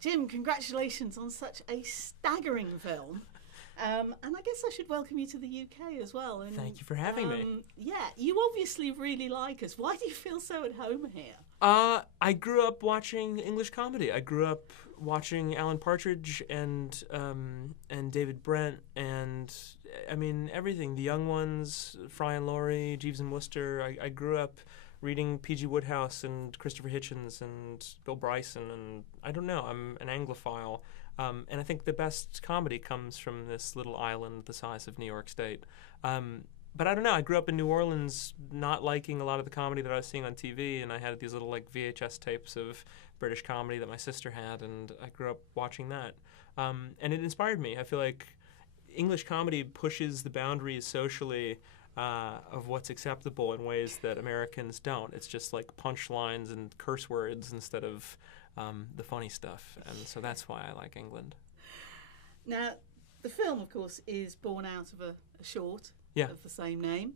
Jim, congratulations on such a staggering film. And I guess I should welcome you to the UK as well. And, Thank you for having me. Yeah, you obviously really like us. Why do you feel so at home here? I grew up watching English comedy. I grew up watching Alan Partridge and David Brent and I mean everything. The Young Ones, Fry and Laurie, Jeeves and Wooster. I grew up reading P.G. Wodehouse and Christopher Hitchens and Bill Bryson, and I don't know. I'm an Anglophile, and I think the best comedy comes from this little island the size of New York State. But I don't know. I grew up in New Orleans, not liking a lot of the comedy that I was seeing on TV, and I had these little like VHS tapes of British comedy that my sister had, and I grew up watching that, and it inspired me. I feel like English comedy pushes the boundaries socially of what's acceptable in ways that Americans don't. It's just like punchlines and curse words instead of the funny stuff, and so that's why I like England. Now, the film, of course, is born out of a short of the same name,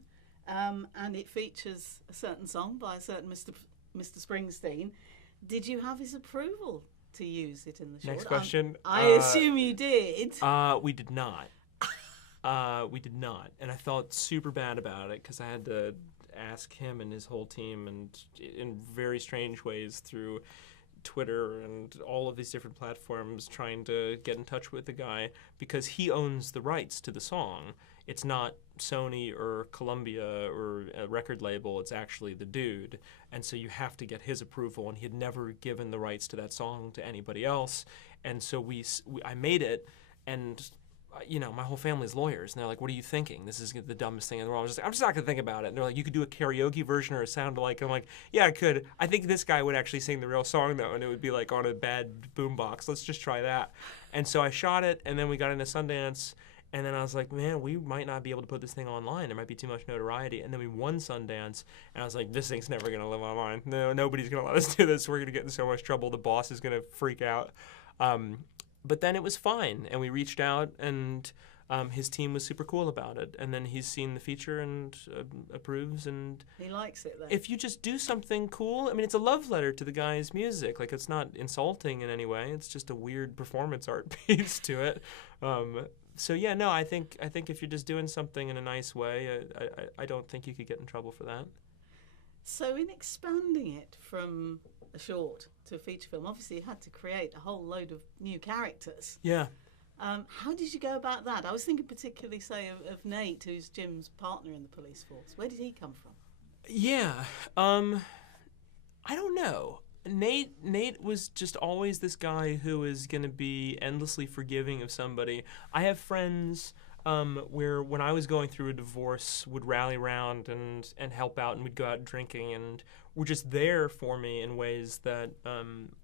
and it features a certain song by a certain Mr. Springsteen. Did you have his approval to use it in the short? Next question. I assume you did. We did not. We did not, and I felt super bad about it because I had to ask him and his whole team, and in very strange ways through Twitter and all of these different platforms, trying to get in touch with the guy because he owns the rights to the song. It's not Sony or Columbia or a record label. It's actually the dude, and so you have to get his approval. And he had never given the rights to that song to anybody else, and so I made it, and my whole family's lawyers, and they're like, "What are you thinking? This is the dumbest thing in the world." I'm just not gonna think about it. And they're like, "You could do a karaoke version or a sound alike." I'm like, "Yeah, I could. I think this guy would actually sing the real song though, and it would be like on a bad boombox. Let's just try that." And so I shot it, and then we got into Sundance, and then I was like, "Man, we might not be able to put this thing online. There might be too much notoriety." And then we won Sundance, and I was like, "This thing's never gonna live online. No, nobody's gonna let us do this. We're gonna get in so much trouble. The boss is gonna freak out." But then it was fine, and we reached out, and his team was super cool about it. And then he's seen the feature and approves. And he likes it, then. If you just do something cool, I mean, it's a love letter to the guy's music. Like, it's not insulting in any way. It's just a weird performance art piece to it. So yeah, no, I think if you're just doing something in a nice way, I don't think you could get in trouble for that. So in expanding it from a short to a feature film, obviously you had to create a whole load of new characters. Yeah. How did you go about that? I was thinking particularly, say, of Nate, who's Jim's partner in the police force. Where did he come from? Yeah. I don't know. Nate was just always this guy who is going to be endlessly forgiving of somebody. I have friends where when I was going through a divorce would rally around and help out, and we'd go out drinking and were just there for me in ways that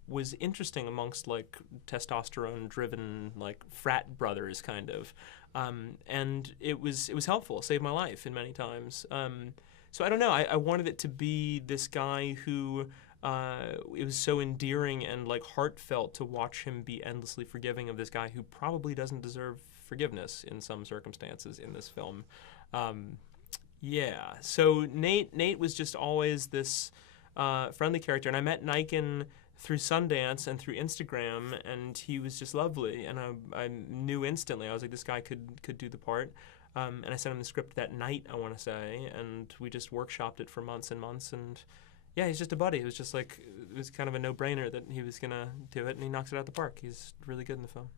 was interesting amongst like testosterone driven like frat brothers kind of, and it was helpful. It saved my life in many times. So I don't know. I wanted it to be this guy who it was so endearing and like heartfelt to watch him be endlessly forgiving of this guy who probably doesn't deserve forgiveness in some circumstances in this film. Yeah, so Nate was just always this friendly character, and I met Niken through Sundance and through Instagram, and he was just lovely, and I knew instantly. I was like, this guy could do the part, and I sent him the script that night, I want to say, and we just workshopped it for months and months, and yeah, he's just a buddy. It was just like, it was kind of a no-brainer that he was going to do it, and he knocks it out of the park. He's really good in the film.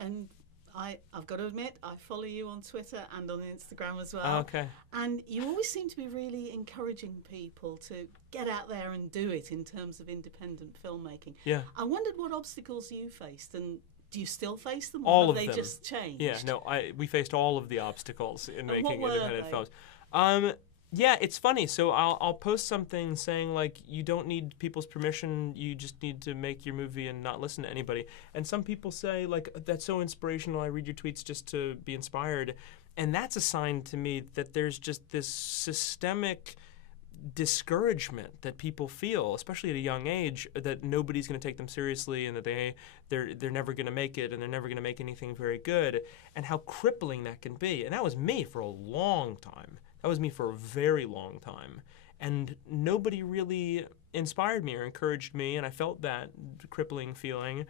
And I've got to admit, I follow you on Twitter and on Instagram as well. Oh, okay. And you always seem to be really encouraging people to get out there and do it in terms of independent filmmaking. Yeah. I wondered what obstacles you faced, and do you still face them, or have of they them. Just changed? Yeah, no, we faced all of the obstacles in making independent they? films. Yeah, it's funny. So I'll post something saying like, you don't need people's permission. You just need to make your movie and not listen to anybody. And some people say like, that's so inspirational. I read your tweets just to be inspired. And that's a sign to me that there's just this systemic discouragement that people feel, especially at a young age, that nobody's going to take them seriously and that they're never going to make it and they're never going to make anything very good, and how crippling that can be. And that was me for a long time. That was me for a very long time. And nobody really inspired me or encouraged me, and I felt that crippling feeling.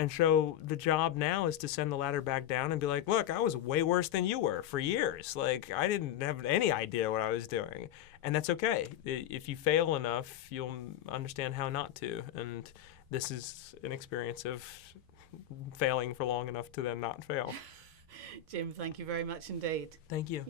And so the job now is to send the ladder back down and be like, look, I was way worse than you were for years. Like, I didn't have any idea what I was doing. And that's okay. If you fail enough, you'll understand how not to. And this is an experience of failing for long enough to then not fail. Jim, thank you very much indeed. Thank you.